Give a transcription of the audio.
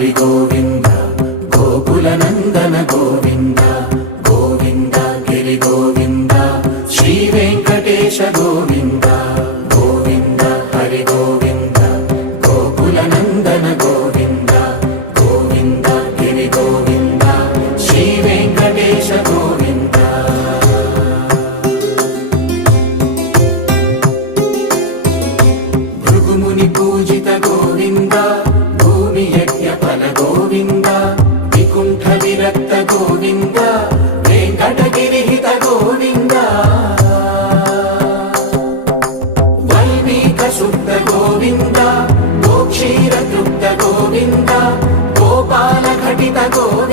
హరి గోవింద గోకుల నందన గోవింద గోవింద గిరి గోవింద శ్రీ వెంకటేశ గోవింద గోవింద హరి గోవింద గోకుల నందన గోవింద గోవింద గిరి గోవింద శ్రీ వెంకటేశ గోవింద భృగుముని పూజిత గోవింద భూమి యజ్ఞ ఫల గోవింద వికుంఠ విరక్త గోవింద వెంకటగిరిహిత గోవింద వైదిక శుద్ధ గోవింద గోక్షీర తృప్త గోవింద గోపాల ఘటిత గోవింద